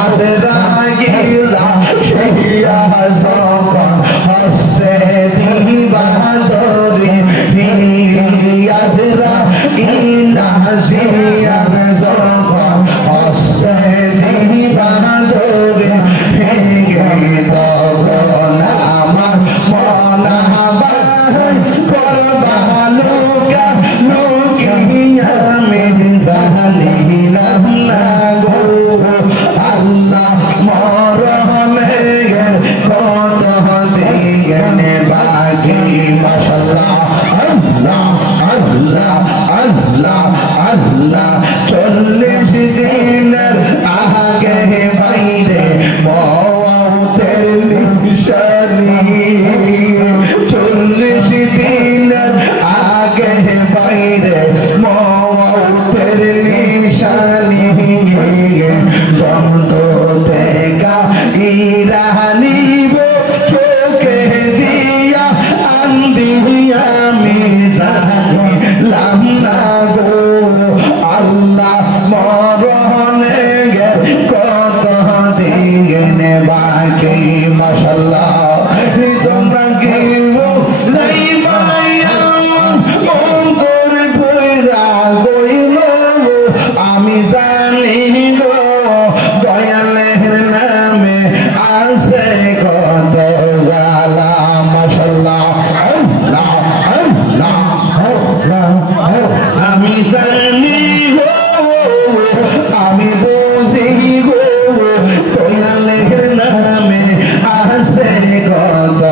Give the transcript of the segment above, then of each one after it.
আজরাইলা শিয়া সফা হস্তে দিবা ধরে আজরাইলা শিয়া সফা হস্তে দিবা ধরে তখন আমার মনা বাহাই করবালুকা লুকিয়া জানিলাম না গো আল্লাহ মরণের কত দিনে বাকি মাশাআল্লাহ আল্লাহ আল্লাহ আল্লাহ আল্লাহ 40 দিনের আগে বাইরে মওতের নিশানি 40 দিনের আগে বাইরে মওতের নিশানি জমতো দেখা ইরানিব চোখে দিয়া আন্দিয়া মিজানিলাম না গো আল্লাহ মরণে কত দিনে বাকি মাশাআল্লাহ তোমরা কেউ অন্তর ভৈরা গইল আমি জানি গো দয়ালের নামে আছে কত জালা মাশাআল্লাহ আল্লাহ আল্লাহ আমি জানি গো আমি বুঝি গো দয়ালের নামে আছে কত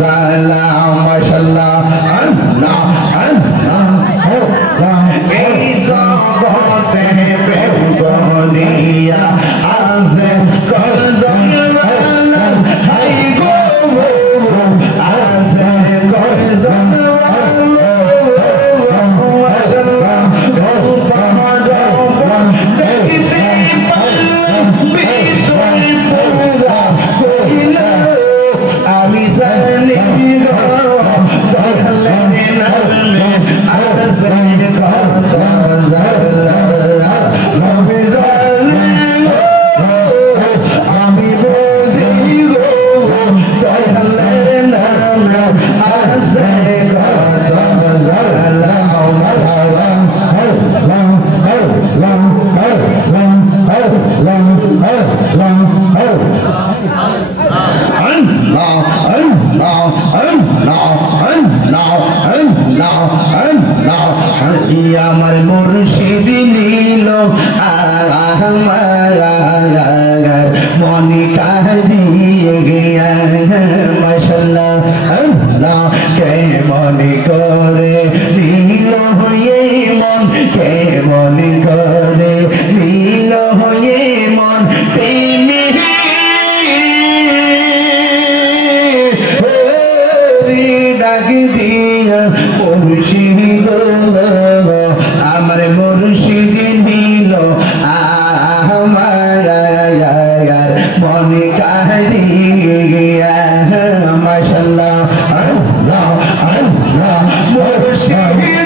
জালা মাশাআল্লাহ আল্লাহ আল্লাহ এই জগতে প্রেম গনিয়া আছে কজন হাই গো আছে কজন আমি জানি গো দয়ালের নামে আছে কত জালা আমি জানি আমি বুঝি গো দয়ালের নামে আছে কত জালা আমার মুর্শিদ নীল মনি কাহিয়ে গিয়া মাশাআল্লাহ আল্লাহ কে মনি করে নীল হয়ে মন কে মনি করে নীল হয়ে মন প্রেমে ডাক দিয়া মুর্শিদ আমার মুর্শিদ নীল আমার মনে কাহিয়া মাশাআল্লাহ আল্লাহ আল্লাহ মুর্শিদ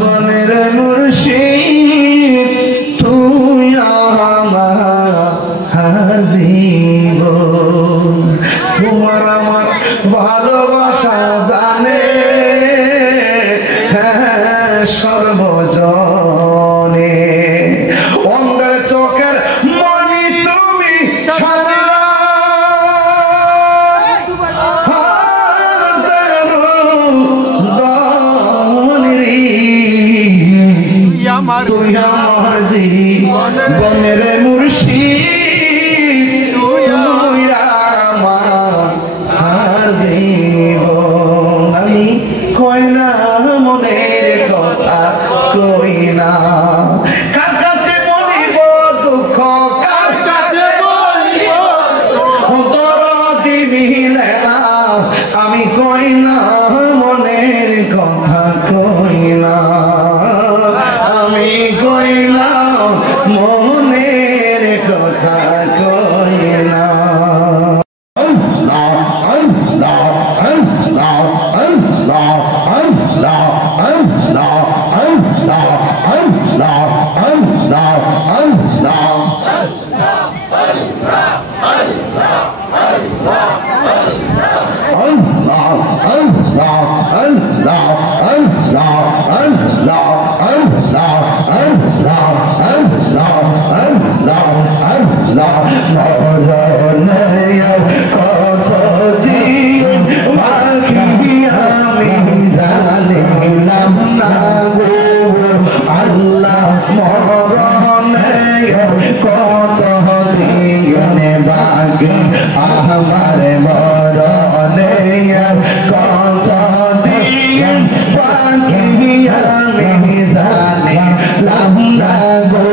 বনের মুর্শিদ তুই আমার জীবন তোমার আমার ভালোবাসা জানে সর্বজনে অন্ধের চোখের মনি তুমি সাদা তুই আমার জীবনের মুর্শিদ তুই আমার জীবন আমি কই না মনের কথা কই না কার কাছে বলিব দুঃখ কার কাছে বলিব দরদি মিলে না আমি কই না মনের কথা কই না আমি কইলাম মনের কথা কইলা আল্লাহ আল্লাহ আল্লাহ আল্লাহ আল্লাহ আল্লাহ আল্লাহ আল্লাহ আল্লাহ আল্লাহ हमारे मरने कत दिन बाकी আমি জানি লামনা গো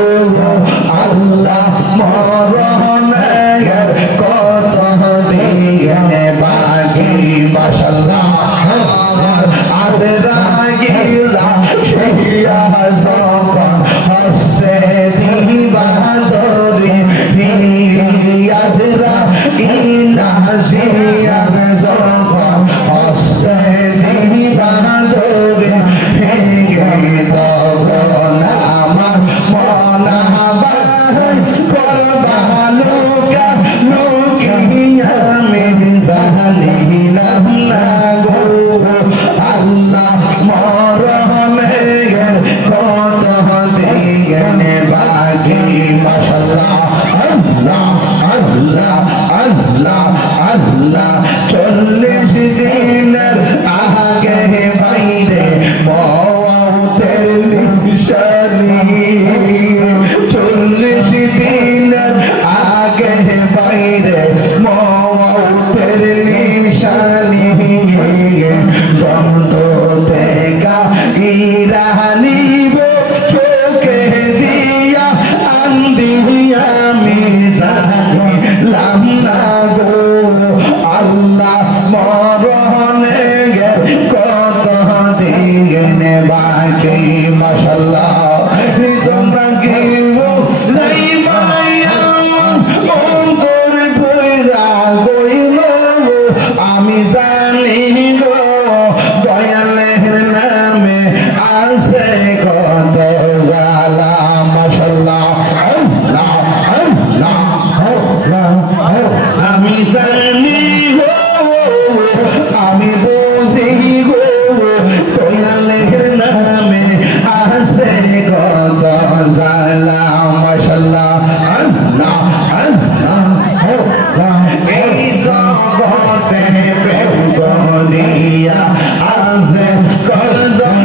আল্লাহ মরণের কত দিন বাকি মাশাআল্লাহ আজরাইল শিয়া যখন হসে দিবা দরি আজরাইল শিয়া যখন হসে দিবা দরি তখন আমার মনাবা করবালো আমি জানিলাম না গো আল্লাহ মরণের কত দিন বাকি মাশাআল্লাহ আল্লাহ আল্লাহ আল্লাহ আল্লাহ 40 দিনের আগে বাইরে মওতের নিশানি 40 দিনের আগে বাইরে মওতের নিশানি জমতো দেখা ইরানিব চোখে দিয়া আন্দি আমি জানিলাম না গো আল্লাহ মরণের কত দিন বাকি মাশাআল্লাহ তোমরা কেউ অন্তর ভরা গইল আমি জানি গো দয়ালের নামে আছে কত জালা মাশাআল্লাহ আল্লাহ আল্লাহ আমি জানি গো আমি বুঝি গো দয়ালের নামে আছে কত জালা মাশাআল্লাহ আল্লাহ আল্লাহ এই জগতে প্রেম করিয়া আছে কজন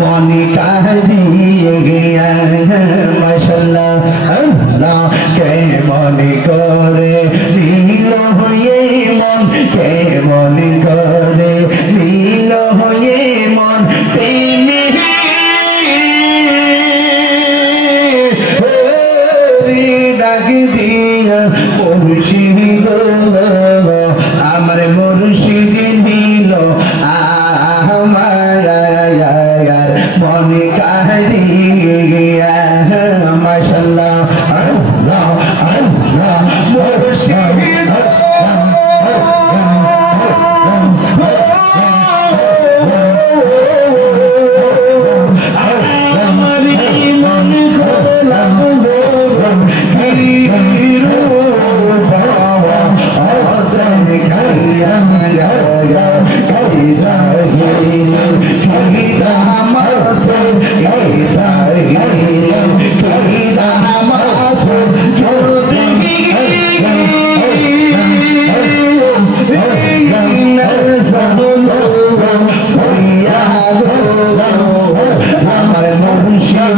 মনি কাহিয়ে গিয়া মাশাআল্লাহ আল্লাহ কে মনি করে নীল হয়ে মন কে মনি করে নীল হয়ে মন প্রেমে ডাক দিয়া মুর্শিদ আমার মুর্শিদ নীল আমার মনে কাহিয়া মাশাআল্লাহ আল্লাহ আল্লাহ মুর্শিদ আমার মন খোলাম আমার মুর্শিদ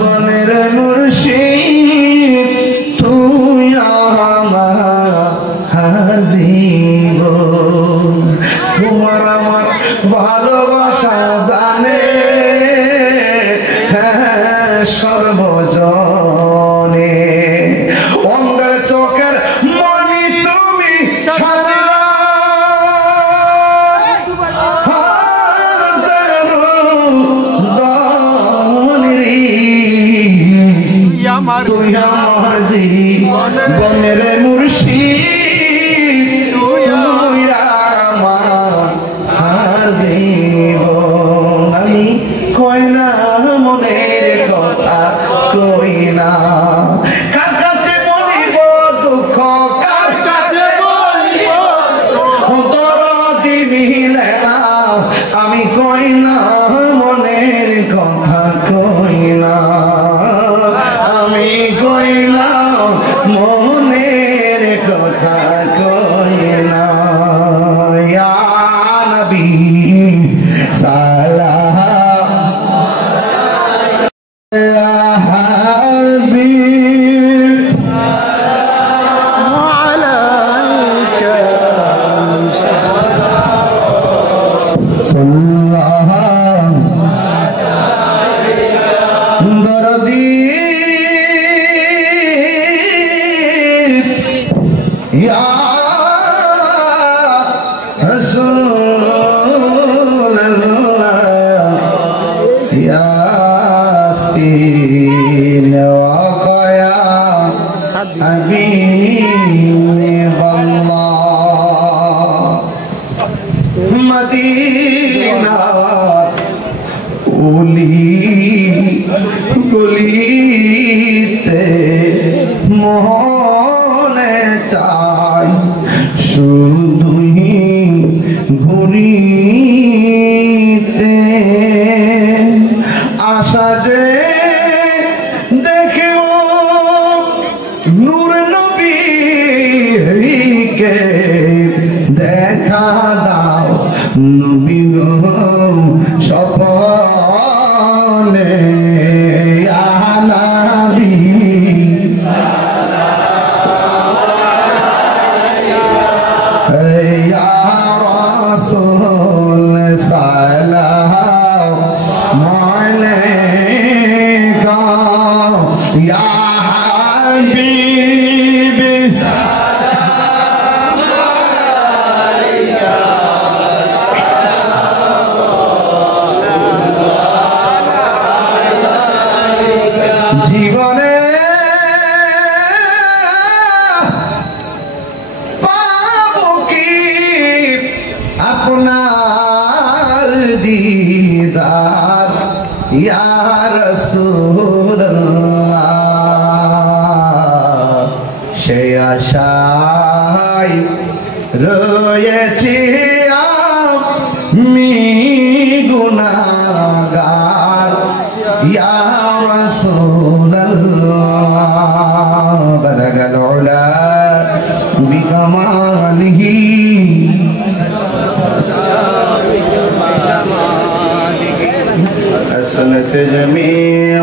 বনের মুর্শিদ তুই আমার জীবন তোমার আমার ভালোবাসা জানে সর্বজনে অন্ধের চোখের মনি তুমি তুই আমার জীবনের মুর্শিদ তুই আমার জীবন আমি কই না মনের কথা কই না কার কাছে বলিব দুঃখ কার কাছে বলিব দরদ মিলে না আমি কই না মনের কথা কই না আমি কইলাম মনের কথা কইলা ইয়া নবী সালাম ইয়া হাবিব আলাইকা সাল্লাল্লাহু দরদি Ya Rasulullah Yasin wa qaya Habiballah Madinah Uli Gulite Mohone চাই শুধুই ঘুরিতে আশা যে দেখো নূর নবীকে দেখা দাও নবী গো স্বপ্নে या नबी या रसूल सलाम अलैका या हबीब জীবনে পাবো কি আপনার দিদার ইয়া রাসূলুল্লাহ সে আশায় রয়েছি আমি গুনাহগার ইয়া রাসূলুল্লাহ বালাগাল উলা বিকামালিহি حسنت جميع